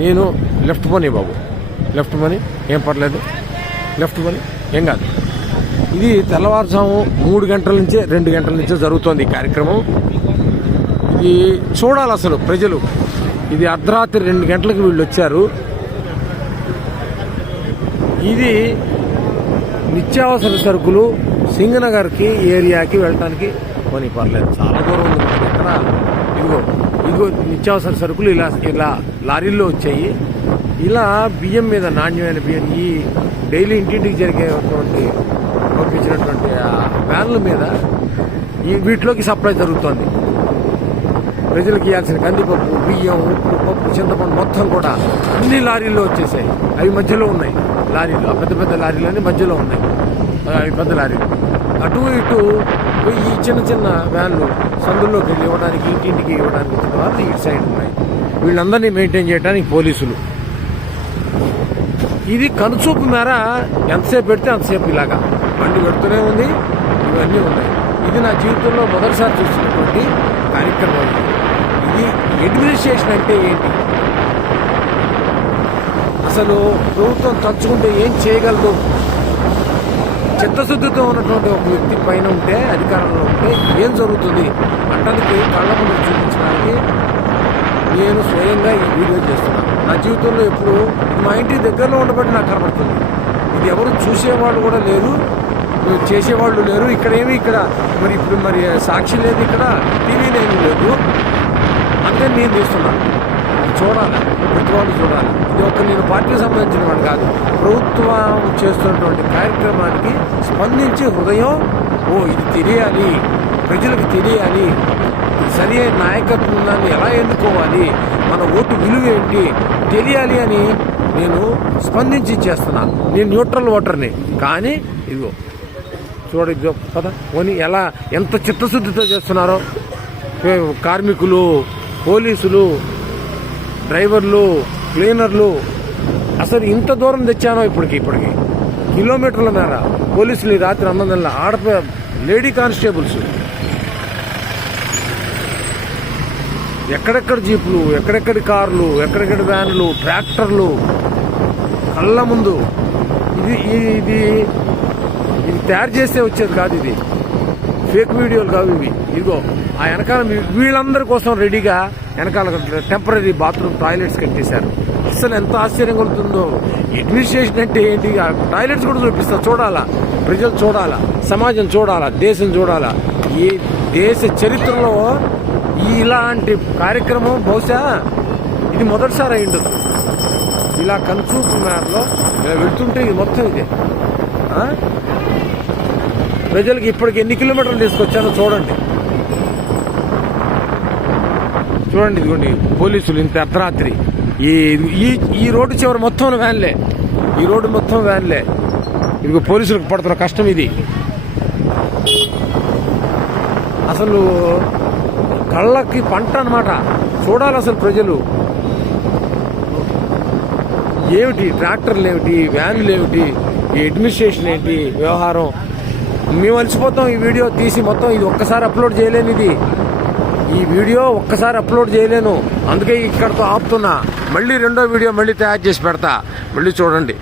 నేను లెఫ్ట్ పోనీ బాబు, లెఫ్ట్ పోనీ, ఏం పర్లేదు, లెఫ్ట్ పోనీ, ఏం కాదు. ఇది తెల్లవారుజాము 3 గంటల నుంచే 2 గంటల నుంచే జరుగుతోంది ఈ కార్యక్రమం. ఇది చూడాలి అసలు ప్రజలు. ఇది అర్ధరాత్రి 2 గంటలకు వీళ్ళు వచ్చారు. ఇది నిత్యావసర సరుకులు సింగనగర్కి ఏరియాకి వెళ్ళటానికి కొని పర్లేదు, చాలా దూరం ఉంది మన దగ్గర. ఇదిగో నిత్యావసర సరుకులు ఇలా లారీల్లో వచ్చాయి. ఇలా బియ్యం మీద, నాణ్యమైన బియ్యం, ఈ డైలీ ఇంటింటికి జరిగేటువంటి పంపించినటువంటి వ్యాన్ల మీద వీటిలోకి సప్లై జరుగుతోంది. ప్రజలకు ఇవ్వాల్సిన కందిపప్పు, బియ్యం, ఉప్పు, పప్పు, చింతపండు మొత్తం కూడా అన్ని లారీల్లో వచ్చేసాయి. అవి మధ్యలో ఉన్నాయి లారీలు, ఆ పెద్ద పెద్ద లారీలన్నీ మధ్యలో ఉన్నాయి. అవి పెద్ద లారీలు. అటు ఇటు ఈ చిన్న చిన్న వ్యాన్లు సందుల్లోకి వెళ్ళి ఇవ్వడానికి, ఇంటింటికి ఇవ్వడానికి వచ్చిన వాళ్ళు ఇటు సైడ్ ఉన్నాయి. వీళ్ళందరినీ మెయింటైన్ చేయడానికి పోలీసులు. ఇది కనుచూపు మేర ఎంతసేపు పెడితే అంతసేపు ఇలాగా బండి పెడుతూనే ఉంది. ఇవన్నీ ఉన్నాయి. ఇది నా జీవితంలో మొదటిసారి చూస్తున్నటువంటి కార్యక్రమం. ఇది అడ్మినిస్ట్రేషన్ అంటే ఏంటి, అసలు ప్రభుత్వం తలుచుకుంటే ఏం చేయగలదు? చిత్తశుద్ధితో ఉన్నటువంటి ఒక వ్యక్తి పైన ఉంటే, అధికారంలో ఉంటే ఏం జరుగుతుంది అంటానికి కళ్ళ ముందు చూపించడానికి నేను స్వయంగా ఈ వీడియో చేస్తున్నాను. నా జీవితంలో ఎప్పుడు మా ఇంటి దగ్గరలో ఉండబట్టి నాకు కనబడుతుంది. ఇది ఎవరు చూసేవాళ్ళు కూడా లేరు, చేసేవాళ్ళు లేరు. ఇక్కడ మరి ఇప్పుడు సాక్షి లేదు, ఇక్కడ టీవీ లేదు. అంటే నేను చేస్తున్నాను. చూడాలి, ప్రతి వాళ్ళు చూడాలి. ఇది నేను పార్టీకి సంబంధించిన వాడు కాదు. ప్రభుత్వం చేస్తున్నటువంటి కార్యక్రమానికి స్పందించి హృదయం, ఇది తెలియాలి, ప్రజలకు తెలియాలి, సరి అయిన నాయకత్వాన్ని ఎలా ఎన్నుకోవాలి, మన ఓటు విలువ ఏంటి తెలియాలి అని నేను స్పందించి చేస్తున్నాను. నేను న్యూట్రల్ ఓటర్ని. కానీ ఇదిగో చూడ పద ఓని ఎంత చిత్తశుద్ధితో చేస్తున్నారో కార్మికులు, పోలీసులు, డ్రైవర్లు, క్లీనర్లు. అసలు ఇంత దూరం తెచ్చానో ఇప్పటికి కిలోమీటర్ల మేర పోలీసులు ఈ రాత్రి 9 గంటల లేడీ కానిస్టేబుల్స్, ఎక్కడెక్కడ జీపులు, ఎక్కడెక్కడి కార్లు, ఎక్కడెక్కడి వ్యాన్లు, ట్రాక్టర్లు కళ్ళ ముందు. ఇది తయారు చేస్తే వచ్చేది కాదు. ఇది ఫేక్ వీడియోలు కావు ఇవి. ఇదిగో ఆ వెనకాల వీళ్ళందరి కోసం రెడీగా వెనకాల టెంపరీ బాత్రూమ్ టాయిలెట్స్ కట్టేశారు. అసలు ఎంత ఆశ్చర్యం కలుగుతుందో. అడ్మినిస్ట్రేషన్ అంటే ఏంటి? టాయిలెట్స్ కూడా చూపిస్తా. చూడాలా, ప్రజలు చూడాలా, సమాజం చూడాలా, దేశం చూడాలా. ఈ దేశ చరిత్రలో ఇలాంటి కార్యక్రమం బహుశా ఇది మొదటిసారి అయ్యిండదు. ఇలా కనుచూపు మేరలో ఇలా వెళ్తుంటే ఇది మొత్తం ఇదే. ప్రజలకు ఇప్పటికి ఎన్ని కిలోమీటర్లు తీసుకొచ్చానో చూడండి. ఇదిగోండి పోలీసులు ఇంత అర్ధరాత్రి ఈ రోడ్డు చివరి మొత్తం వ్యాన్లే, ఈ రోడ్డు మొత్తం వ్యాన్లే. ఇదిగో పోలీసులకు పడుతున్న కష్టం ఇది. అసలు కళ్ళకి పంట అన్నమాట. చూడాలి అసలు ప్రజలు. ఏమిటి ట్రాక్టర్లు, ఏమిటి వ్యాన్లు, ఏమిటి ఈ అడ్మినిస్ట్రేషన్ ఏంటి వ్యవహారం. మేము అలసిపోతాం ఈ వీడియో తీసి మొత్తం. ఇది ఒక్కసారి అప్లోడ్ చేయలేను. ఈ వీడియో ఒక్కసారి అప్లోడ్ చేయలేను. అందుకే ఇక్కడతో ఆపుతున్నా. మళ్ళీ రెండో వీడియో మళ్ళీ తయారు చేసి పెడతా. మళ్ళీ చూడండి.